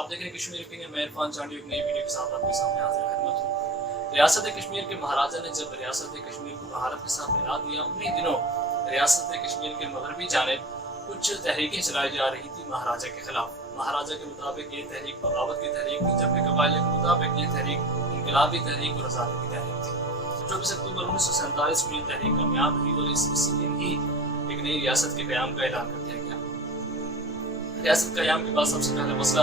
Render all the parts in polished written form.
آپ دیکھ رہے ہیں کشمیر کے میں عرفان چانڈی ایک نئی ویڈیو کے ساتھ آپ کے سامنے حاضر خدمت ہوں۔ ریاست کشمیر کے مہاراجا نے جب ریاست کشمیر کو بھارت کے ساتھ ملا دیا، انہی دنوں ریاست کشمیر کے مغربی جانب کچھ تحریکیں چلائی جا رہی تھی مہاراجا کے خلاف۔ مہاراجا کے مطابق یہ تحریک بغاوت کی تحریک تھی، جبکہ قبائلیوں کے مطابق یہ تحریک انقلابی تحریک اور آزادی کی تحریک تھی۔ 24 اکتوبر 1947 میں یہ تحریک کامیاب ہوئی اور اسی دن ہی ایک نئی ریاست کے قیام کا اعلان کر دیا گیا۔ ریاست قیام کے بعد سب سے پہلا مسئلہ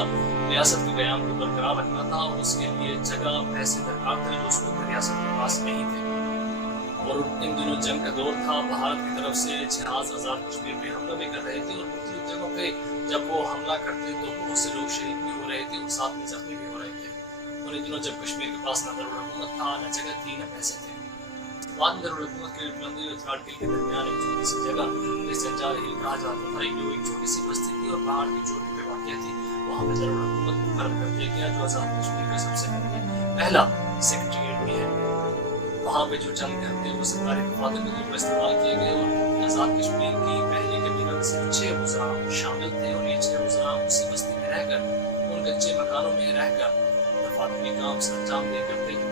ریاست کے قیام کو برقرار رکھنا تھا اور اس کے لیے جگہ پیسے درکار تھے جو اس وقت ریاست کے پاس نہیں تھے، اور ان دنوں جنگ کا دور تھا۔ بھارت کی طرف سے جہاز آزاد کشمیر پہ حملہ بھی کر رہے تھے اور مختلف جگہوں پہ جب وہ حملہ کرتے تو بہت سے لوگ شہید بھی ہو رہے تھے اور ساتھ میں زخمی بھی ہو رہے تھے۔ اور ان دنوں جب کشمیر کے پاس نہ دارالحکومت تھا، نہ جگہ تھی، نہ پیسے تھے۔ بعد میں دارالحکومت کے بلندی اور تھراٹ کے درمیان ایک چھوٹی سی جگہ جسے جنجال ہل کہا جاتا تھا، جو ایک چھوٹی سی بستی تھی اور پہاڑ کی چوٹی پہ واقع تھی، وہاں پہ دارالحکومت مقرر کر دیا گیا جو آزاد کشمیر کا سب سے پہلا سیکریٹریٹ بھی ہے۔ وہاں پہ جو چند گھر تھے وہ سرکاری دفاتر کے طور پر استعمال کیے گئے اور آزاد کشمیر کی پہلی کابینہ میں سے 6 وزراء شامل تھے، اور یہ 6 وزراء اسی بستی میں رہ کر، ان کچے مکانوں میں رہ کر دفاتری کام سر انجام دیا کرتے۔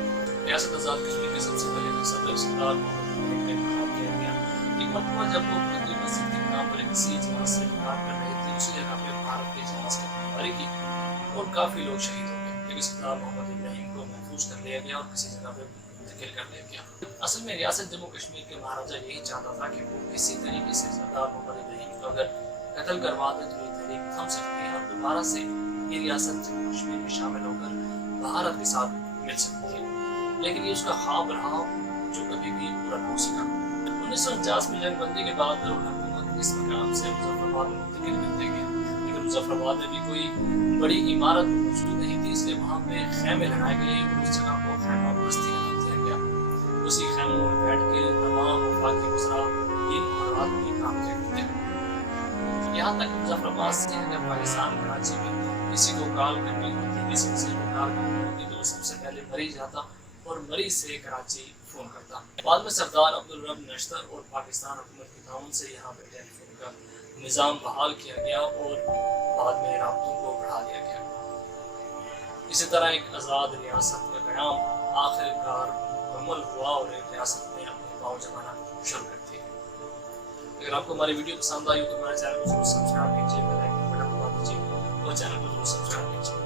ریاست آزاد کشمیر کے سب سے پہلے صدر سردار محمد کا انتخاب کیا گیا۔ ایک مرتبہ جب وہ بندی مسجد کے مقام پر کسی جہاز سے انتخاب کر رہے تھے، اسی جگہ پہ بھارت کے جہاز کی بمباری کی اور کافی لوگ شہید ہو گئے، لیکن سردار محمد ابراہیم کو محفوظ کر لیا گیا اور کسی جگہ پہ منتقل کر دیا گیا۔ اصل میں ریاست جموں کشمیر کے مہاراجا یہی چاہتا تھا کہ وہ کسی طریقے سے سردار محمد ابراہیم کو اگر قتل کروا دے تو یہ تحریک تھم سکتی ہے اور دوبارہ سے یہ ریاست جموں کشمیر میں شامل ہو کر بھارت کے ساتھ مل سکتی ہے، لیکن یہ اس کا خواب رہا جو کبھی بھی پورا نہ ہو سکا۔ 1949 میں جنگ بندی کے بعد دارالحکومت اس مقام سے مظفرآباد میں منتقل کر دیا گیا، لیکن مظفرآباد میں بھی کوئی بڑی عمارت موجود نہیں تھی، اس لیے وہاں پہ خیمے لگائے گئے اور اس جگہ کو خیمہ بستی نام دیا گیا۔ اسی خیموں میں بیٹھ کے تمام وفاقی وزراء دن اور رات میں کام کرتے تھے، یہاں تک مظفرآباد سے اگر پاکستان کراچی میں کسی کو کال کرنی ہوتی، کسی کو کال کرنی ہوتی تو وہ سب سے پہلے مری جاتا اور مری سے کراچی فون کرتا۔ بعد میں سردار عبدالرب نشتر اور پاکستان حکومت کے تعاون سے یہاں پہ ٹیلی فون کا نظام بحال کیا گیا اور بعد میں رابطوں کو بڑھا دیا گیا۔ اسی طرح ایک آزاد ریاست کا قیام آخر کار مکمل ہوا اور ایک ریاست نے اپنے پاؤں جمانا شروع کر دیا۔ اگر آپ کو ہماری ویڈیو پسند آئی ہو تو ہمارے چینل کو ضرور سبسکرائب کیجیے، بیل آئکن بٹن دبا دیجیے اور چینل کو ضرور سبسکرائب کیجیے۔